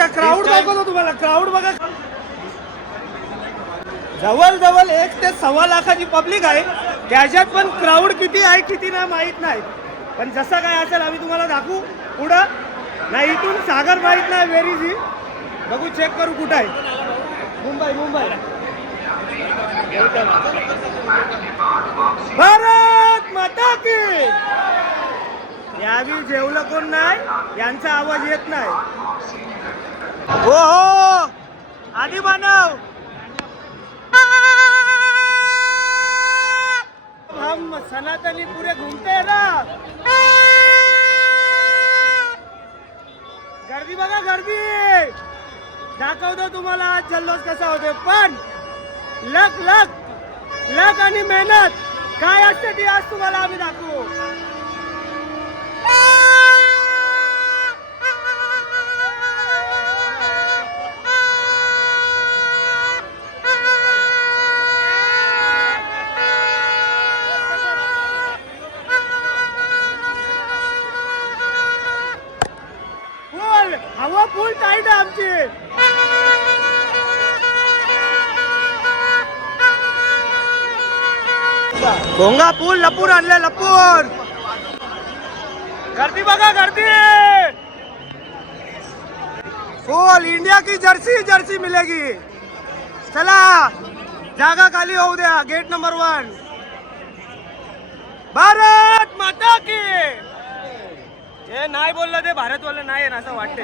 का क्राऊड दाखवतो तुम्हाला. क्राऊड बघा, जवळ जवळ 1 ते 1.25 लाखाची पब्लिक आहे. त्याच्यात पण क्राऊड किती आहे किती नाही माहित नाही, पण जसं काय असेल आम्ही तुम्हाला दाखवू पुढं. नाही इथून सागर माहित नाही, व्हेर इज ही, बघू चेक करू कुठं आहे. मुंबई मुंबई. भारत माता की. यावी जेवलं कोण नाही, यांचा आवाज येत नाही. हो हो आधी मानव, हम सनातनी पुरे घूमते ना. गर्दी बघा गर्दी, दाखवतो तुम्हाला आज जल्लोष कसा होते. पण लक लक लक आणि मेहनत काय असते ती आज तुम्हाला आम्ही दाखवू. हवा फुल टाईट आहे आमची. भोंगा पूल लपून आणले, लपून. गर्दी बघा गर्दी, फुल इंडिया की जर्सी जर्सी मिलेगी. चला जागा खाली होऊ द्या. Gate number 1. भारत माता की. हे नाही बोललं ते भारतवालं नाही आहे असं वाटते.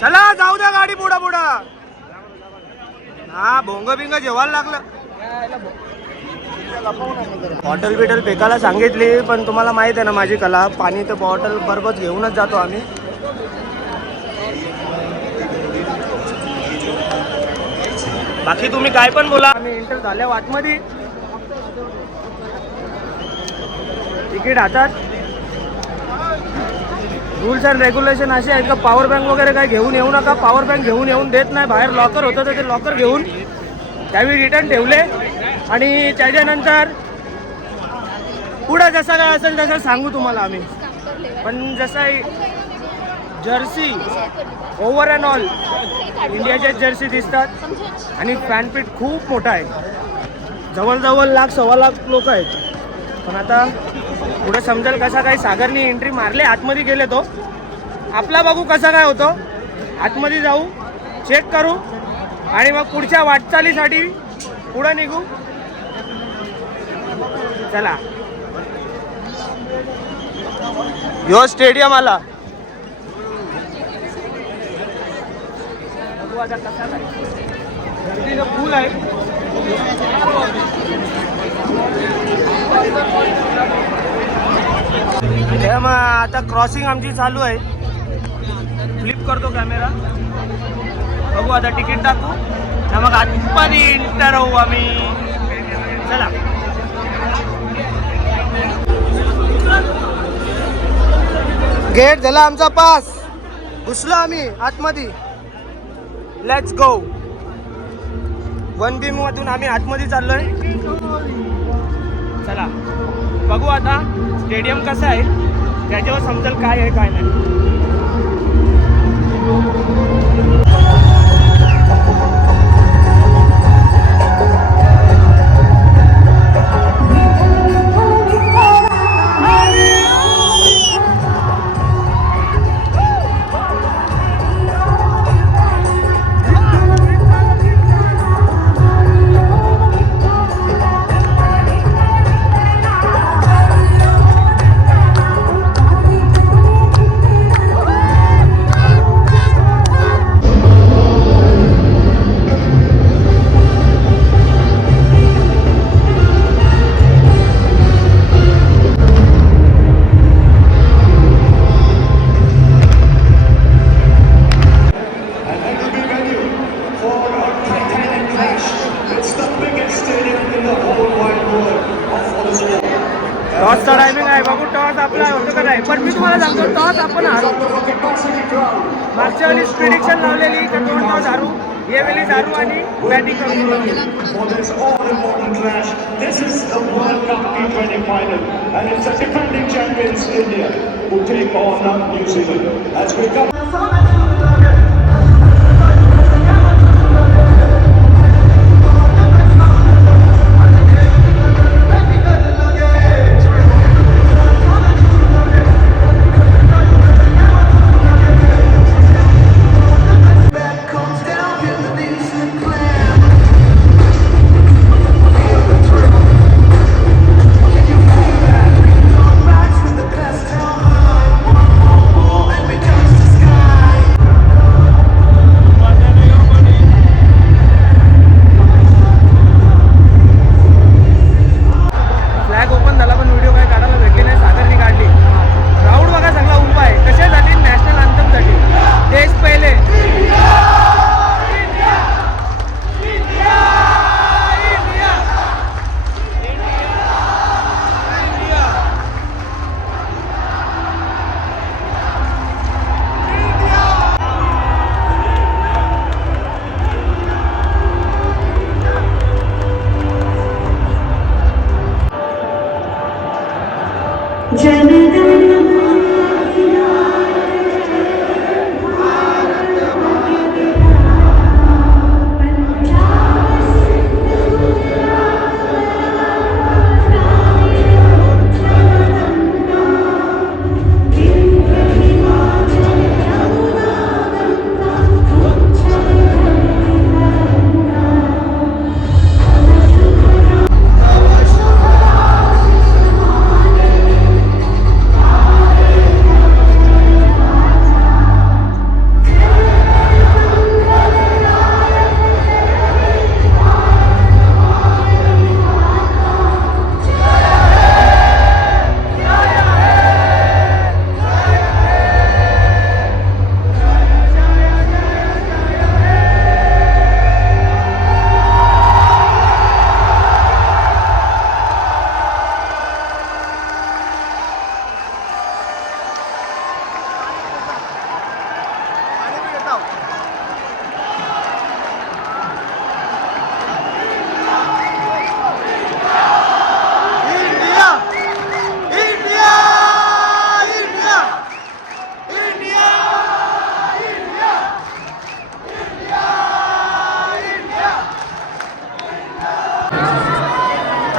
चला जाऊ द्या गाडी पुढं पुढं. हा भोंग बिंग जेवायला लागलं. बॉटल बिटल फेकायला सांगितली, पण तुम्हाला माहित आहे ना माझी कला, पाणी तर बॉटल बरोबर घेऊनच जातो आम्ही. बाकी तुम्ही काय पण बोला. आम्ही एंटर झाल्या आतमध्ये, तिकीट हातात. रूल्स अँड रेग्युलेशन असे आहेत का पॉवर बँक वगैरे काय घेऊन येऊ नका. पॉवर बँक घेऊन येऊन देत नाही. बाहेर लॉकर होतं तर ते लॉकर घेऊन त्यावेळी रिटर्न ठेवले. आणि त्याच्यानंतर पुढं जसं काय असेल तसं सांगू तुम्हाला आम्ही. पण जसं जर्सी ओव्हर अँड ऑल इंडियाच्या जर्सी दिसतात आणि फॅनपीट खूप मोठा आहे. जवळजवळ 1,00,000-1.25 लाख लोक आहेत. पण आता पुढे समजेल कसा काय. सागरनी एंट्री मारले, आतमध्ये गेले तो. आपला बघू कसा काय होतो. आतमध्ये जाऊ, चेक करू आणि मग पुढच्या वाटचालीसाठी पुढे निघू. चला यो स्टेडियम आला. बघू आता कसा काय. गर्दीचं फुल आहे. मग आता क्रॉसिंग आमची चालू आहे. फ्लिप करतो कॅमेरा. बघू आता तिकीट टाकू ना, मग आतमध्ये एंटर होऊ आम्ही. चला गेट झाला आमचा पास. घुसलो आम्ही आतमध्ये. Let's go. 1B मधून आम्ही आतमध्ये चाललोय. चला बघू आता स्टेडियम कसं आहे, त्याच्यावर समजेल काय आहे काय नाही. टॉसचा टायमिंग आहे, बघू टॉस आपला होतं का नाही. पण मी तुम्हाला सांगतो टॉस आपण हारू. मागच्या वेळी प्रिडिक्शन लावलेली तर 2 टॉस हारू. ये वेळी दारू आणि बॅटिंग करून For this all-important clash, this is the World Cup T20 final, and it's the defending champions India who take on New Zealand. As we come. Flag open झाला पण व्हिडिओ काय काढायला भेटली नाही. सागरनी काढली. क्राऊड बघा सगळा उभा आहे. कशासाठी? नॅशनल अँथमसाठी. देश पहिले.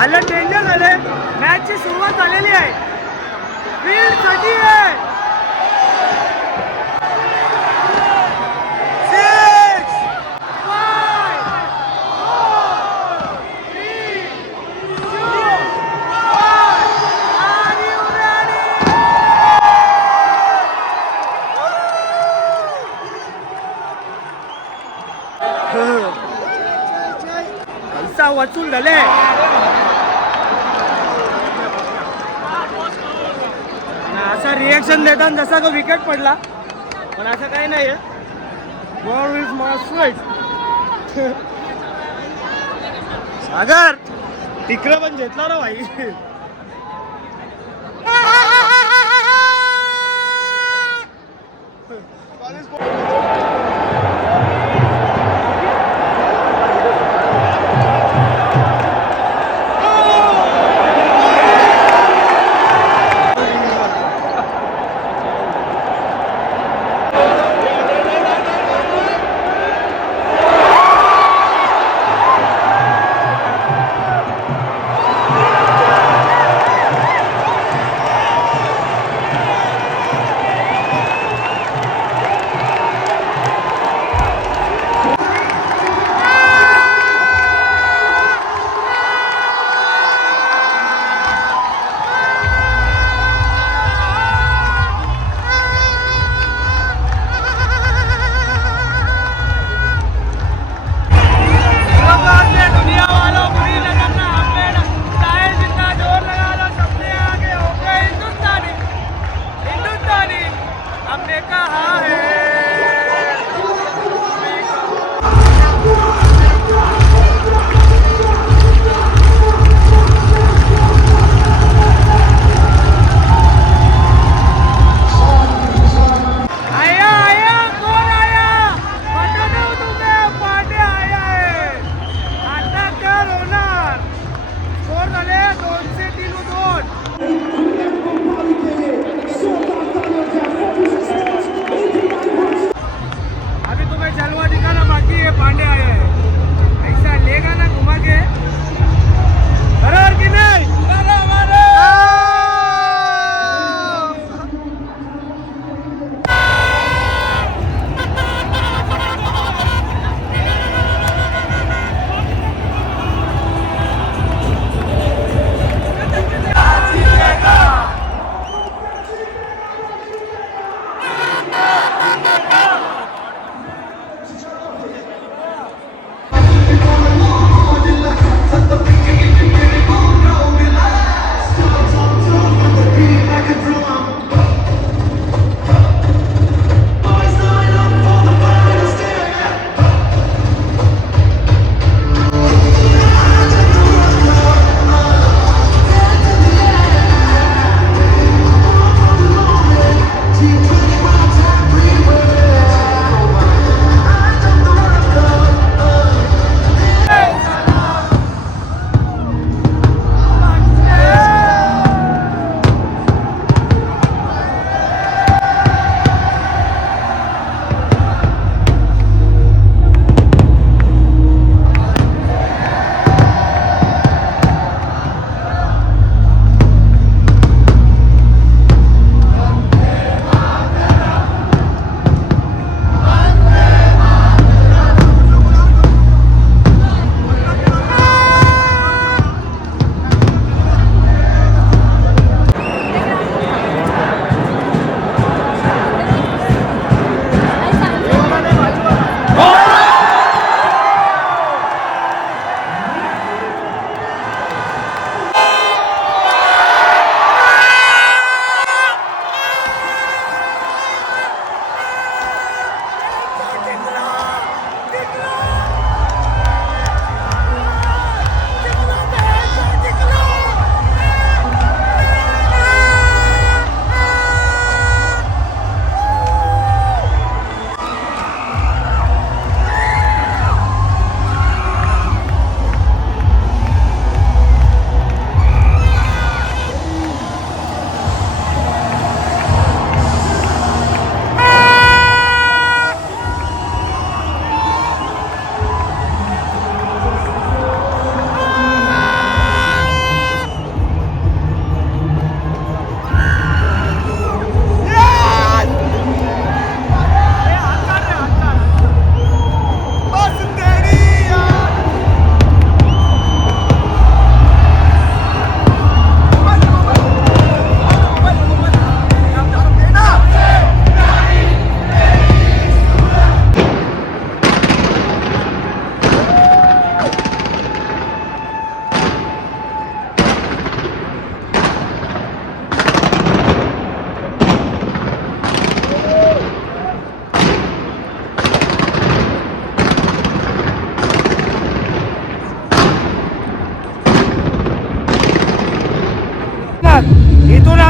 आलं डेंजर झाले. मॅचची सुरुवात झालेली आहे. फील्ड साठी आहे. 6 5 4 3 2 1 Are you ready? पैसा वसूल झाले. असा रिएक्शन देताना जसा का विकेट पडला, पण असं काही नाही आहे. बॉल इज माय सागर तिकडं पण घेतला ना भाई.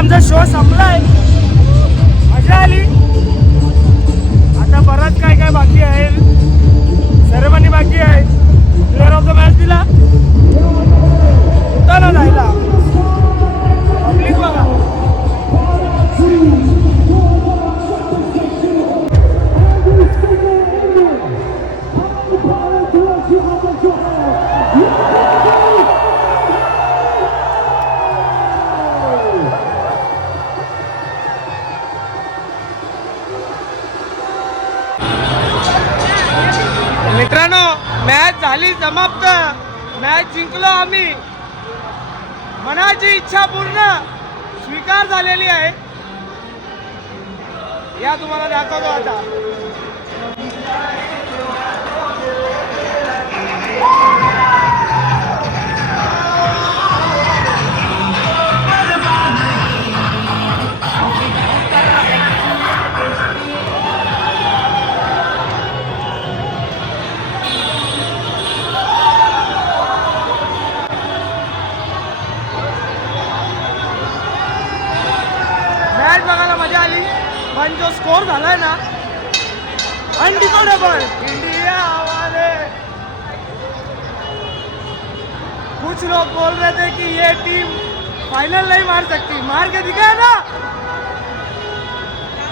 आमचा शो संपलाय, मजा आली. आता बराच काय काय बाकी आहे, सेरेमनी बाकी आहे. प्लेअर ऑफ द मॅच दिला होता ना जायला. पब्लिक बघा. मित्रांनो, मॅच झाली समाप्त. मॅच जिंकलो आम्ही. मनाची इच्छा पूर्ण स्वीकार झालेली आहे. या तुम्हाला दाखवतो आता. मॅच बघायला मजा आली, पण जो स्कोर झालाय ना, अनडिकोडेबल. इंडिया वाले कुछ लोग बोल रहे थे कि ये टीम फाइनल नहीं मार सकती, मार के दिखाया ना,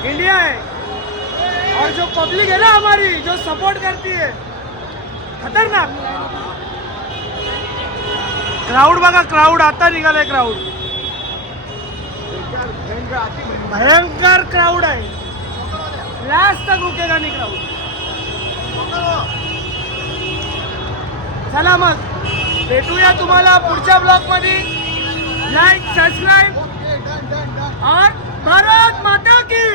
इंडिया है. और जो पब्लिक है ना हमारी, जो सपोर्ट करती है, खतरनाक. क्राउड बघा, क्राउड आता निघालाय. क्राउड भयंकर क्राउड आहे. लास्ट तक रुकेगा नहीं क्राउड. चला मग भेटूया तुम्हाला पुढच्या ब्लॉग मध्ये. लाईक, सबस्क्राईब और भारत माता की